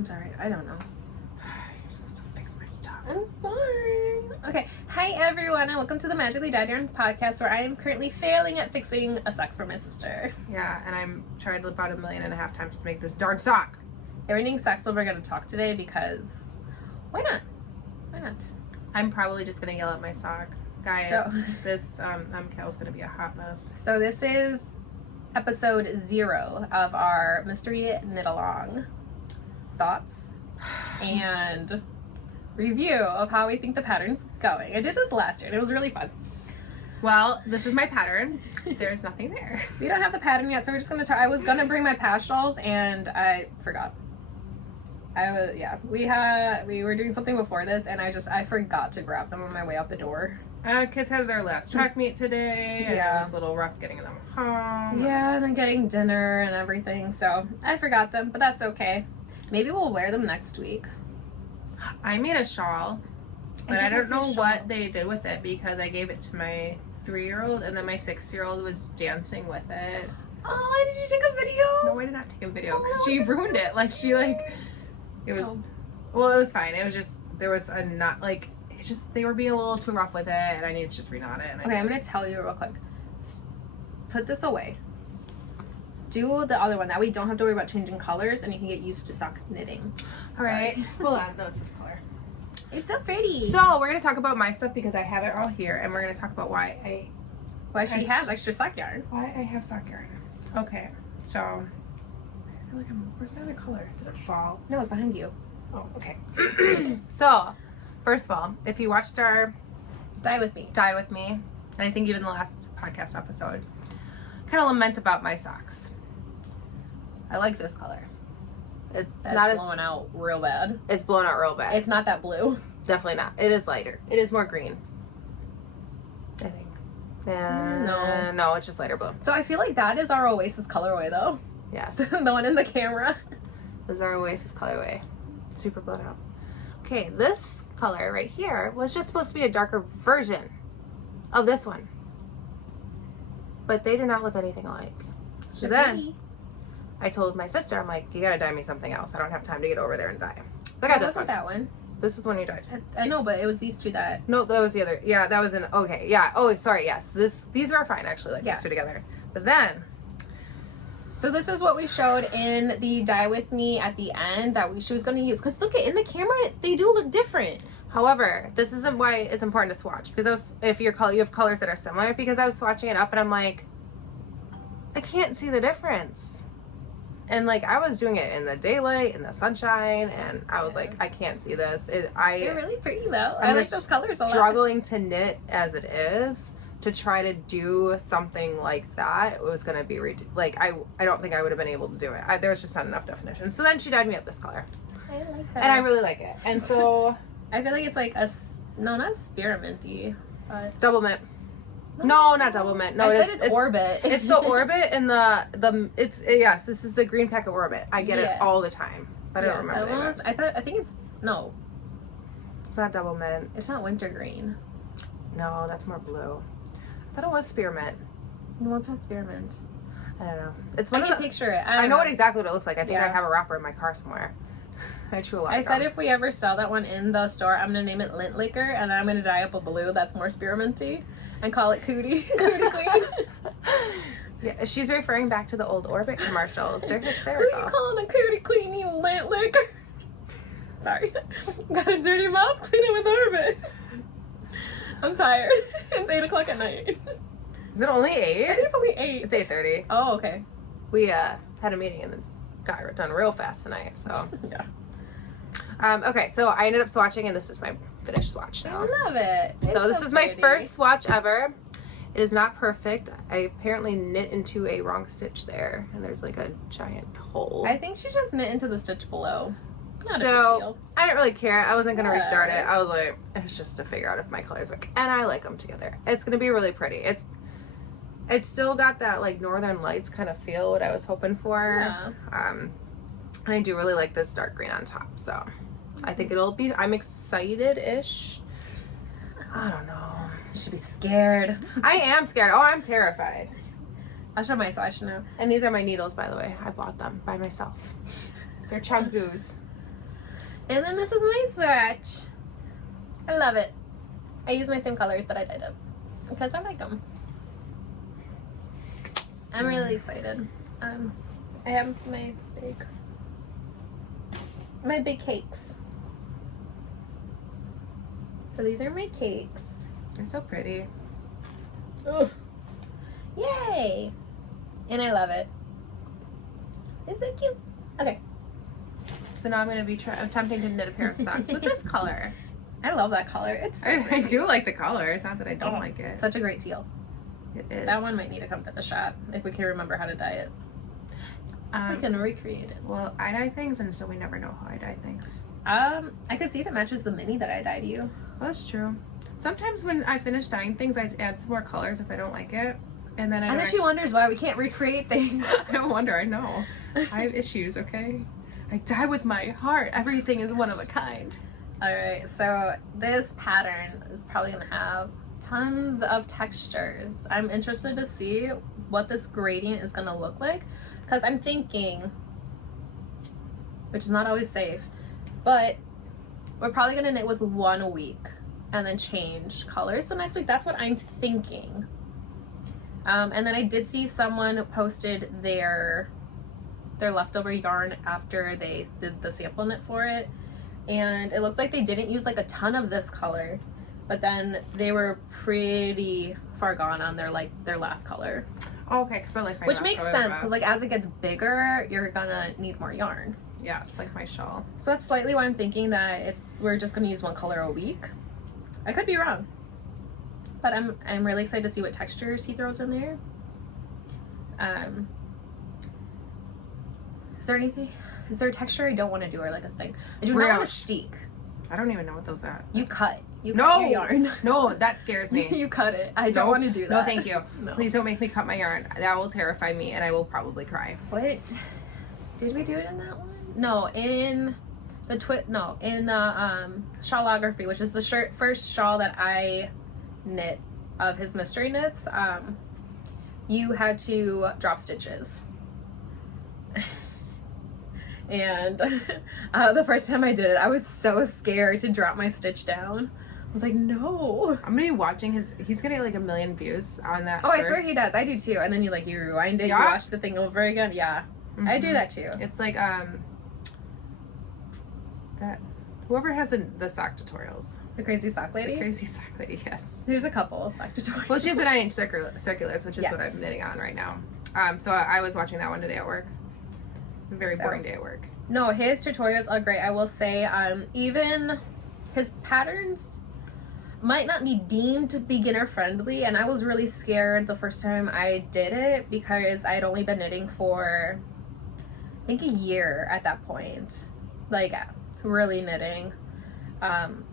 I'm sorry. I don't know. You're supposed to fix my stuff. I'm sorry. Okay. Hi, everyone, and welcome to the Magically Dyed Yarns podcast, where I am currently failing at fixing a sock for my sister. Yeah, and I'm tried about 1.5 million times to make this darn sock. Everything sucks, so we're going to talk today because why not? Why not? I'm probably just going to yell at my sock. Guys, So- this MKAL is going to be a hot mess. So this is episode 0 of our mystery knit-along. Thoughts and review of how we think the pattern's going. I did this last year and it was really fun. Well, this is my pattern. There's nothing there. We don't have the pattern yet, so we're just gonna try. I was gonna bring my past shawls and I forgot. We were doing something before this and I forgot to grab them on my way out the door. Kids had their last track meet today. And Yeah. it was a little rough getting them home. Yeah, and then getting dinner and everything, so I forgot them, but that's okay. Maybe we'll wear them next week. I made a shawl, but did I don't make a know shawl. what they did with it because I gave it to my 3-year-old and then my 6-year-old was dancing with it. Oh, did you take a video? No, I did not take a video because Oh, she that's ruined so it. Like she it was, Oh. well, it was fine. It was just there was a not like it just they were being a little too rough with it, and I needed to just reknot it. And Okay, I'm gonna tell you real quick. Put this away. Do the other one. That way you don't have to worry about changing colors and you can get used to sock knitting. All right, hold on. No, it's this color. It's so pretty. So we're gonna talk about my stuff because I have it all here, and we're gonna talk about why she has extra sock yarn. I have sock yarn. Okay, so I feel like where's the other color? Did it fall? No, it's behind you. Oh, okay. So, first of all, if you watched our Die with me. Die With Me, and I think even the last podcast episode, kind of lament about my socks. I like this color. It's That's not blowing out real bad. it's blown out real bad. It's not that blue. Definitely not. It is lighter. It is more green, I think. No, it's just lighter blue. So I feel like that is our Oasis colorway though. Yes. The one in the camera. This is our Oasis colorway. Super blown out. Okay, this color right here was just supposed to be a darker version of this one. But they do not look anything alike. So then I told my sister, I'm like, you gotta dye me something else. I don't have time to get over there and dye. I got this one. That one. This is one you dyed. I know, but it was these two that. No, that was the other. Yeah, that was okay. Yeah. Oh, sorry. Yes. These were fine actually. Like Yes. these two together. But then. So this is what we showed in the Die With Me at the end that she was going to use. Because look, in the camera, they do look different. However, this isn't why it's important to swatch. Because if you have colors that are similar. Because I was swatching it up and I'm like, I can't see the difference. And like I was doing it in the daylight, in the sunshine, and I was like, I can't see this. They're really pretty though. I I'm like just those colors a lot. struggling to knit as it is. To try to do something like that, it was gonna be like I don't think I would have been able to do it. There was just not enough definition. So then she dyed me up this color, I like that. and I really like it. And so I feel like it's like not spearminty, but double mint. No, not double mint. No, I said it's orbit. It's the orbit and yes. This is the green packet orbit. I get it all the time. I don't remember. That one was, I think it's no. It's not double mint. It's not wintergreen. No, that's more blue. I thought it was spearmint. No, it's not spearmint. I don't know. It's I one can of the. picture it. I know exactly what it looks like. I think I Yeah. have a wrapper in my car somewhere. I chew a lot. I of said gum. if we ever sell that one in the store, I'm gonna name it Lint Liquor, and then I'm gonna dye up a blue that's more spearminty, and call it Cootie Queen. Yeah, she's referring back to the old Orbit commercials. They're Who you hysterical. calling a Cootie Queen, you Lint Liquor? Sorry, got a dirty mouth. Clean it with Orbit. I'm tired. It's 8 o'clock at night. Is it only I 8? think it's only 8. It's 8:30. Oh, okay. We had a meeting and got it done real fast tonight. So Yeah. okay, so I ended up swatching, and this is my finished swatch I now. love it. So It's this is my pretty. first swatch ever. It is not perfect. I apparently knit into a wrong stitch there, and there's like a giant hole. I think she just knit into the stitch below. Not a big So deal. I didn't really care. I wasn't gonna restart it. Yeah. I was like, it's just to figure out if my colors work, and I like them together. It's gonna be really pretty. It's still got that like Northern Lights kind of feel, what I was hoping for. Yeah. And I do really like this dark green on top, so I think it'll be. I'm excited-ish. I don't know. You should be scared. I am scared. Oh, I'm terrified. I'll show my swatch now. And these are my needles, by the way. I bought them by myself. They're Chungoos. And then this is my swatch. I love it. I use my same colors that I dyed up because I like them. I'm really excited. I have my big cakes. So these are my cakes. They're so pretty. Ugh. Yay! And I love it. It's so cute. Okay. So now I'm going to be attempting to knit a pair of socks with this color. I love that color. It's so I do like the color. It's not that I don't like it. Such a great teal. It is. That one might need to come to the shop if we can remember how to dye it. We can recreate it. Well, I dye things, and so we never know how I dye things. I could see if it matches the mini that I dyed you. Well, that's true. Sometimes when I finish dyeing things, I add some more colors if I don't like it. And then I know she wonders why we can't recreate things. I don't wonder, I know. I have issues, okay? I dye with my heart. Everything is one of a kind. Alright, so this pattern is probably going to have tons of textures. I'm interested to see what this gradient is going to look like. Because I'm thinking, which is not always safe, but we're probably going to knit with 1 a week and then change colors the next week. That's what I'm thinking. And then I did see someone posted their leftover yarn after they did the sample knit for it. And it looked like they didn't use like a ton of this color, but then they were pretty far gone on their last color. Oh, okay, because I like my Which makes sense, because like as it gets bigger, you're gonna need more yarn. Yeah, it's like my shawl. So that's slightly why I'm thinking that we're just gonna use 1 color a week. I could be wrong, but I'm really excited to see what textures he throws in there. Is there a texture I don't want to do or like a thing? I do not want to steek. I don't even know what those are. You cut. You cut your yarn. No, that scares me. You cut it. I don't want to do that. No, thank you. No. Please don't make me cut my yarn. That will terrify me, and I will probably cry. What? Did we do it in that one? No, in the shawlography, which is the first shawl that I knit of his mystery knits. You had to drop stitches. And the first time I did it, I was so scared to drop my stitch down. I was like, no. I'm gonna be watching he's gonna get like 1 million views on that. Oh, I swear he does. I do too. And then you rewind it, you watch the thing over again. Yeah. Mm-hmm. I do that too. It's like, that whoever has the sock tutorials. The crazy sock lady? The crazy sock lady, yes. There's a couple of sock tutorials. Well, she has the 9-inch circulars, which is what I'm knitting on right now. So I was watching that one today at work. A very boring day at work. No, his tutorials are great. I will say, even his patterns might not be deemed beginner friendly, and I was really scared the first time I did it because I had only been knitting for I think a year at that point, like really knitting, and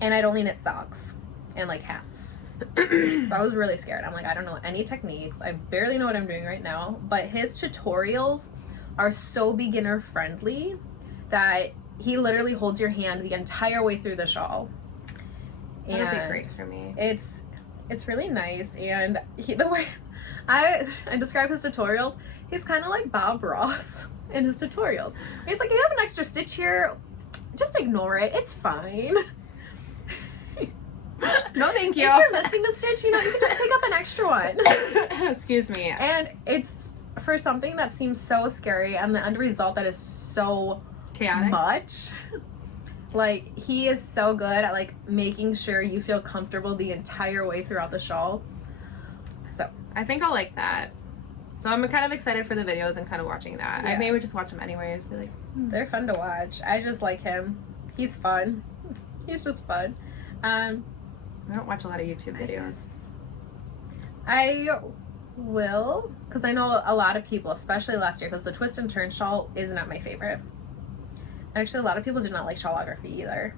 I'd only knit socks and like hats. So I was really scared. I'm like, I don't know any techniques, I barely know what I'm doing right now, but his tutorials are so beginner friendly that he literally holds your hand the entire way through the shawl. That would be great for me. It's really nice, and the way I describe his tutorials, he's kind of like Bob Ross in his tutorials. He's like, you have an extra stitch here, just ignore it, it's fine. No, thank you. If you're missing a stitch, you can just pick up an extra one. Excuse me. And it's for something that seems so scary, and the end result that is so chaotic much. Like, he is so good at like making sure you feel comfortable the entire way throughout the shawl. So I think I'll like that. So I'm kind of excited for the videos and kind of watching that. Yeah. I maybe just watch them anyways. Be like, they're fun to watch. I just like him. He's fun. He's just fun. I don't watch a lot of YouTube videos. I will, because I know a lot of people, especially last year, because the twist and turn shawl is not my favorite. Actually, a lot of people did not like shawlography either,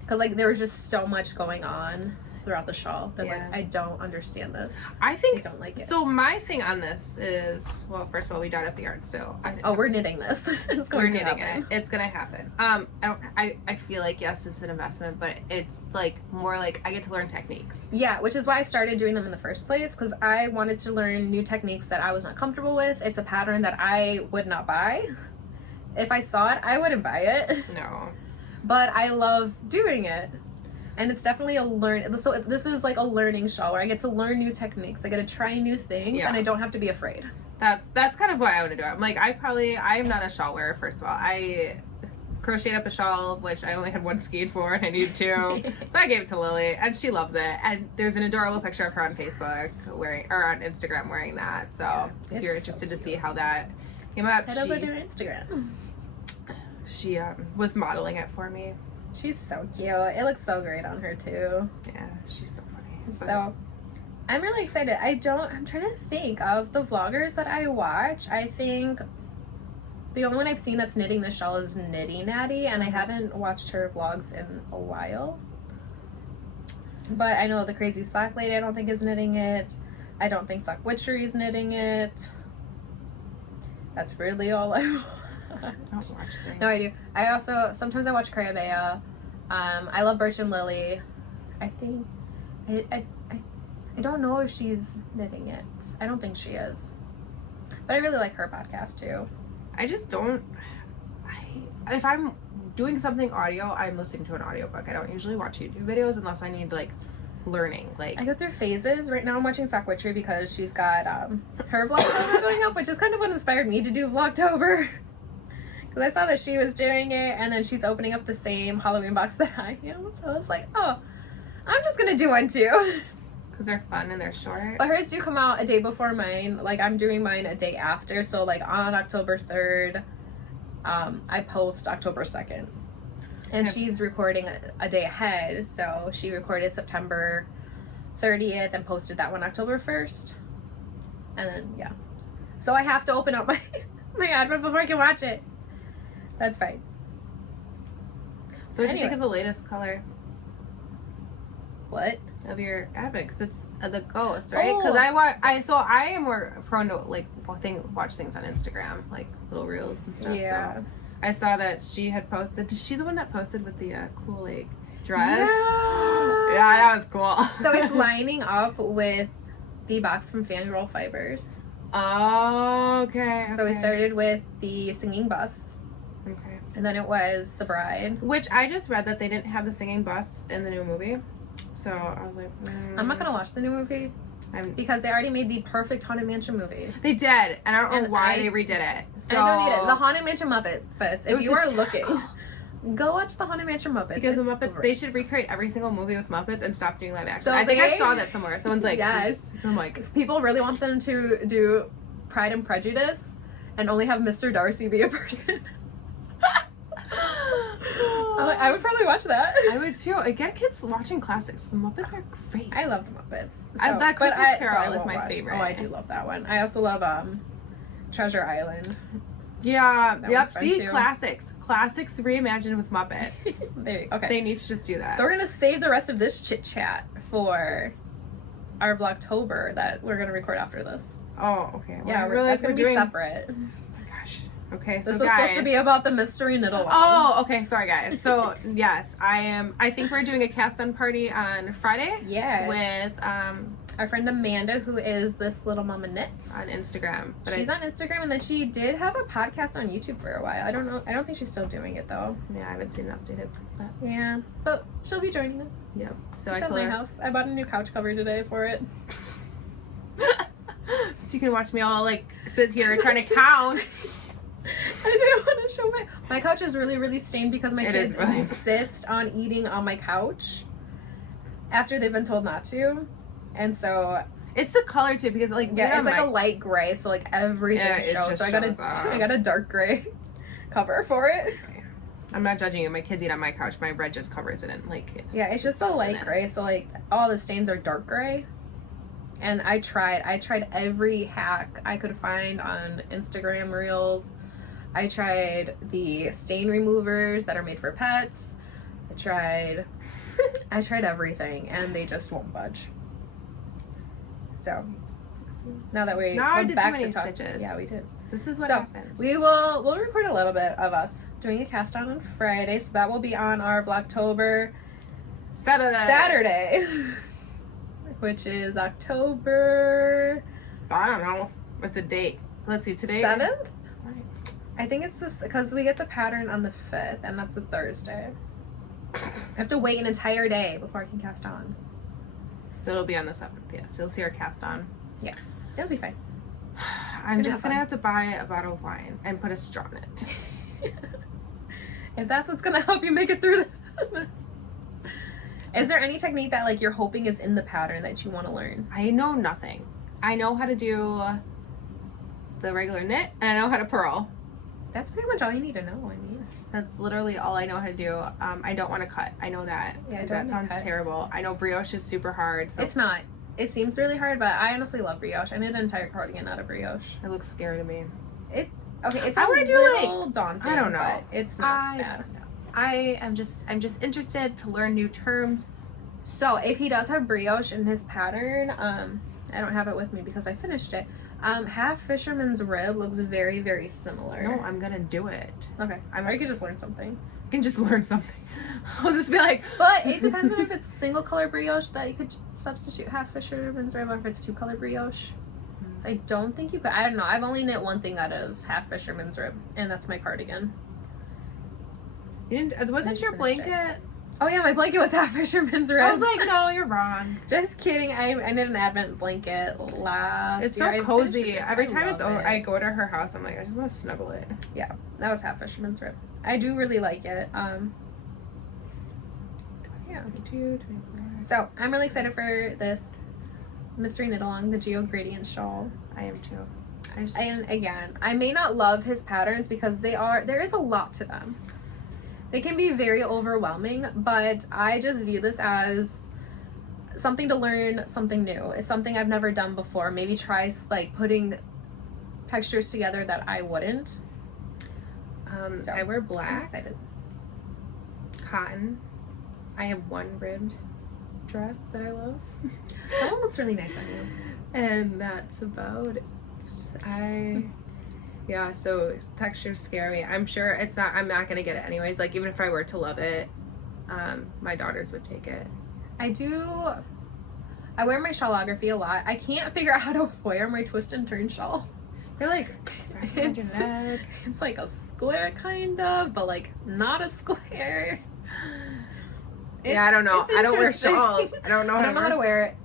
because like there was just so much going on throughout the shawl that like I don't understand this. I think I don't like it. So my thing on this is, well, first of all, we dyed up the yarn, so we're knitting this. It's going to happen. It's gonna happen. I feel like yes, it's an investment, but it's like more like I get to learn techniques. Yeah, which is why I started doing them in the first place, because I wanted to learn new techniques that I was not comfortable with. It's a pattern that I would not buy. if I saw it, I wouldn't buy it. No. But I love doing it. And it's definitely so this is like a learning shawl where I get to learn new techniques. I get to try new things, and I don't have to be afraid. That's kind of why I want to do it. I'm like, I am not a shawl wearer, first of all. I crocheted up a shawl, which I only had one skein for, and I needed two. So I gave it to Lily, and she loves it. And there's an adorable picture of her on Facebook or on Instagram wearing that. So if you're interested to see how that came up, Head over to her Instagram. She was modeling it for me. She's so cute. It looks so great on her too. Yeah, she's so funny. So I'm really excited. I'm trying to think of the vloggers that I watch. I think the only one I've seen that's knitting the shawl is Nitty Natty, and I haven't watched her vlogs in a while. But I know the Crazy Slack Lady I don't think is knitting it. I don't think Slack Witchery is knitting it. That's really all I watch. Don't watch things. No, I do. I also sometimes I watch Crayabea. I love Birch and Lily. I think I don't know if she's knitting it. I don't think she is. But I really like her podcast too. I just don't. If I'm doing something audio, I'm listening to an audiobook. I don't usually watch YouTube videos unless I need like learning. Like I go through phases. Right now I'm watching Slack Witchery because she's got her Vlogtober going up, which is kind of what inspired me to do Vlogtober. Because I saw that she was doing it, and then she's opening up the same Halloween box that I am. So I was like, oh, I'm just gonna do one too. Because they're fun and they're short. But hers do come out a day before mine. Like, I'm doing mine a day after. So, like, on October 3rd, I post October 2nd. And she's recording a day ahead. So, she recorded September 30th and posted that one October 1st. And then, yeah. So, I have to open up my advent before I can watch it. That's fine. So, what do you think of the latest color? What? Of your advent, because it's the ghost, right? Because I am more prone to like watch things on Instagram, like little reels and stuff. Yeah. So I saw that she had posted. Is she the one that posted with the cool like dress? Yeah, that was cool. So it's lining up with the box from Fangirl Fibers. Oh, okay. So we started with the singing bus. Okay. And then it was the bride. Which I just read that they didn't have the singing bus in the new movie. So I was like, I'm not gonna watch the new movie because they already made the perfect Haunted Mansion movie. They did, and I don't know why they redid it. So I don't need it. The Haunted Mansion Muppets. If you are looking, go watch the Haunted Mansion Muppets. Because the Muppets, they should recreate every single movie with Muppets and stop doing live action. So I think I saw that somewhere. Someone's like, yes. I'm like, people really want them to do Pride and Prejudice and only have Mr. Darcy be a person. I would probably watch that. I would too. Get kids watching classics. The Muppets are great. I love the Muppets. That Christmas Carol is my favorite. Oh, I do love that one. I also love Treasure Island. Yeah. Yep. See, too. classics reimagined with Muppets. Okay. They need to just do that. So we're gonna save the rest of this chit chat for our Vlogtober that we're gonna record after this. Oh, okay. Well, yeah, that's gonna be separate. Oh my gosh. Okay, so this was supposed to be about the mystery knit along. Oh, okay. Sorry, guys. So yes, I think we're doing a cast-on party on Friday. Yes. With our friend Amanda, who is this little mama knits on Instagram. But she's on Instagram, and then she did have a podcast on YouTube for a while. I don't know. I don't think she's still doing it though. Yeah, I haven't seen an updated. Yeah, but she'll be joining us. Yep. So it's I told at her. my house. I bought a new couch cover today for it. So you can watch me all like sit here trying to count. I didn't want to show my couch is really, really stained because my kids insist on eating on my couch after they've been told not to, and so it's the color too because like it's like a light gray, so like everything shows. So I got a dark gray cover for it. Okay. I'm not judging you. My kids eat on my couch. My red just covers it in like it's just a light gray, so like all the stains are dark gray. And I tried every hack I could find on Instagram Reels. I tried the stain removers that are made for pets. I tried everything, and they just won't budge. So now that we're back to talk, stitches. Yeah, we did. This is what happens. We'll record a little bit of us doing a cast on Friday, so that will be on our Vlogtober Saturday. Which is October... I don't know. What's a date? Let's see, today... 7th? I think it's this, because we get the pattern on the 5th, and that's a Thursday. I have to wait an entire day before I can cast on. So it'll be on the 7th, yeah. So you'll see our cast on. Yeah, it'll be fine. I'm just gonna have to buy a bottle of wine and put a straw in it. If that's what's gonna help you make it through this. Is there any technique that like you're hoping is in the pattern that you want to learn? I know nothing. I know how to do the regular knit, and I know how to purl. That's pretty much all you need to know. I mean, That's literally all I know how to do. I don't want to cut. I know that. Yeah, don't That sounds cut. terrible. I know brioche is super hard. So it's not. It seems really hard, but I honestly love brioche. I knit an entire cardigan out of brioche. it looks scary to me. Okay, it's I a wanna do, little daunting. I don't know. But it's not bad. I'm just interested to learn new terms. So if he does have brioche in his pattern, I don't have it with me because I finished it. Half fisherman's rib looks very, very similar. No, I'm gonna do it. Okay. Or you could just learn something. I can just learn something. I'll just be like, But it depends on if it's single color brioche that you could substitute half fisherman's rib, or if it's 2-color brioche. So I don't think you could. I don't know. I've only knit one thing out of half fisherman's rib, and that's my cardigan. you didn't, wasn't just your finished it. blanket? Oh yeah, my blanket was half fisherman's rib. I was like, no, you're wrong. just kidding. I knit an advent blanket last It's year. I so finished cozy. it. Every time it's love over, it. I go to her house. I'm like, I just want to snuggle it. Yeah, that was half fisherman's rib. I do really like it. Yeah. 22, 24. So I'm really excited for this mystery knit along, the Geogradient Shawl. I am too. And again, I may not love his patterns because there is a lot to them. They can be very overwhelming, but I just view this as something to learn, something new. It's something I've never done before. Maybe try like putting textures together that I wouldn't. So, I wear I'm black excited. cotton. I have one ribbed dress that I love. That one looks really nice on you. And that's about it. Yeah, so textures scare me. I'm sure I'm not gonna get it anyways. Like, even if I were to love it, my daughters would take it. I wear my shawlography a lot. I can't figure out how to wear my twist and turn shawl. They're like, It's like a square kind of, but like not a square. yeah, I don't know. It's I don't wear interesting. shawls. I don't know how to wear it.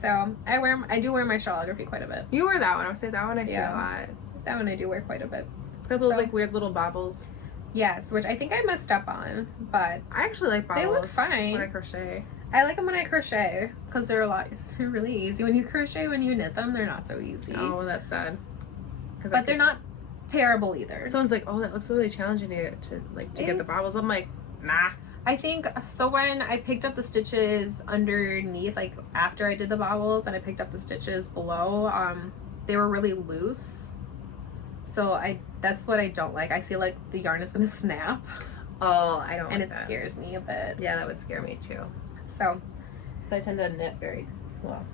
So I do wear my shawlography quite a bit. You wear that one. I would say that one I see Yeah. a lot. That one I do wear quite a bit. It's got those So- like weird little bobbles. Yes, which I think I messed up on, but I actually like bobbles. they look fine. when I crochet. I like them when I crochet because they're really easy. When you crochet, when you knit them, they're not so easy. Oh, that's sad. But they're not terrible either. Someone's like, "Oh, that looks really challenging to get the bobbles." I'm like, "Nah." I think so. When I picked up the stitches underneath, like after I did the bobbles, and I picked up the stitches below, they were really loose. So that's what I don't like. I feel like the yarn is gonna snap, Oh, I don't. and like it that. scares me a bit. Yeah, that would scare me too. So I tend to knit very well.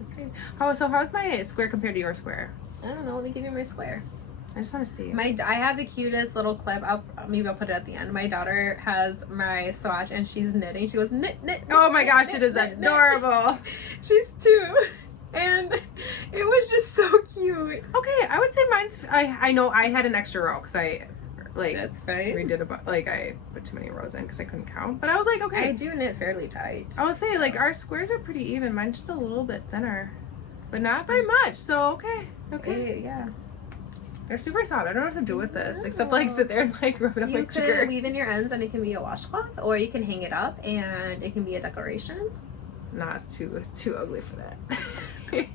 Let's see. How's my square compared to your square? I don't know. Let me give you my square. I just want to see. I have the cutest little clip. Maybe I'll put it at the end. My daughter has my swatch, and she's knitting. She was knit. Oh my gosh, knit, it is knit, knit. adorable. She's 2, and it was just so cute. Okay, I would say mine's. I know I had an extra row because I That's fine. redid I put too many rows in because I couldn't count. But I was like, okay. I do knit fairly tight. I would say like our squares are pretty even. Mine's just a little bit thinner, but not by much. So okay. Yeah. They're super soft. I don't know what to do with this except like sit there and like rub it on my You jigger. could weave in your ends, and it can be a washcloth, or you can hang it up, and it can be a decoration. Nah, it's too ugly for that.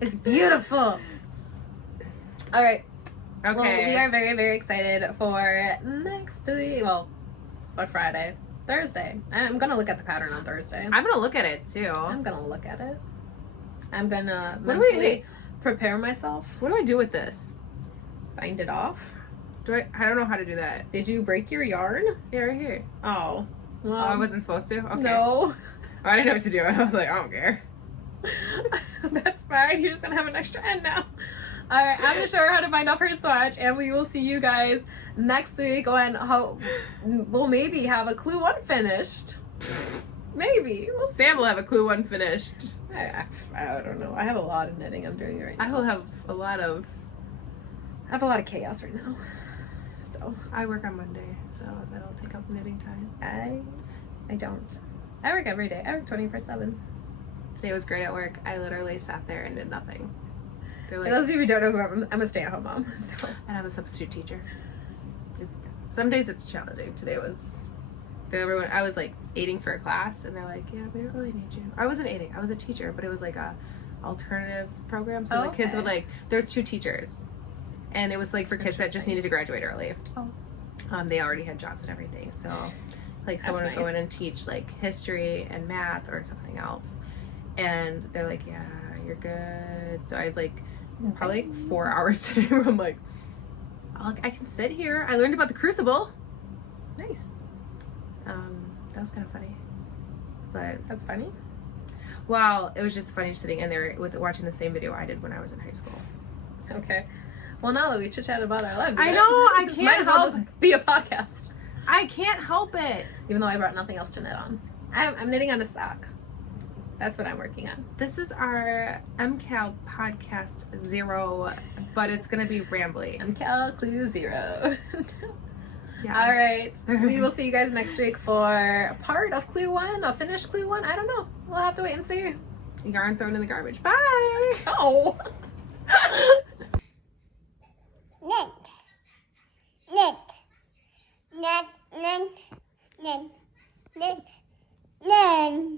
It's beautiful. All right. Okay. Well, we are very, very excited for next week. Well, for Friday, Thursday. I'm gonna look at the pattern on Thursday. I'm gonna look at it too. I'm gonna look at it. I'm gonna What do we- mentally prepare myself. What do I do with this? Bind it off. I don't know how to do that. Did you break your yarn? Yeah, right here. Oh. Well, Oh, I wasn't supposed to? Okay. No. Oh, I didn't know what to do. I was like, I don't care. That's fine. You're just gonna have an extra end now. Alright, I'm gonna show her how to bind off her swatch, and we will see you guys next week when we'll maybe have a clue 1 finished. Maybe. We'll see. Sam will have a clue 1 finished. I don't know. I have a lot of knitting I'm doing right now. I will have a lot of I have a lot of chaos right now. So I work on Monday, so that'll take up knitting time. I don't. I work every day. I work 24/7. Today was great at work. I literally sat there and did nothing. They're For like, those of you who don't know who I'm a stay-at-home mom. So and I'm a substitute teacher. Some days it's challenging. Today was, everyone, I was like aiding for a class, and they're like, yeah, we don't really need you. I wasn't aiding. I was a teacher, but it was like a alternative program. So the kids would like, there's 2 teachers, and it was like for kids that just needed to graduate early. Oh. They already had jobs and everything. So like someone would go in and teach like history and math or something else, and they're like, yeah, you're good. So I'd like probably like 4 hours today where I'm like, I can sit here. I learned about the crucible. Nice. That was kind of funny, but That's funny. well, it was just funny sitting in there with watching the same video I did when I was in high school. Okay. Well, now that we chit-chat about our lives, I know, I this can't might as well help- just be a podcast. I can't help it. Even though I brought nothing else to knit on. I'm knitting on a sock. That's what I'm working on. This is our MKAL podcast 0, but it's gonna be rambly. MKAL Clue 0. Yeah. All right. We will see you guys next week for part of Clue 1, a finished Clue 1. I don't know. We'll have to wait and see. Yarn thrown in the garbage. Bye. Oh. Knit. Knit. Knit. Knit. Knit. Knit. Knit.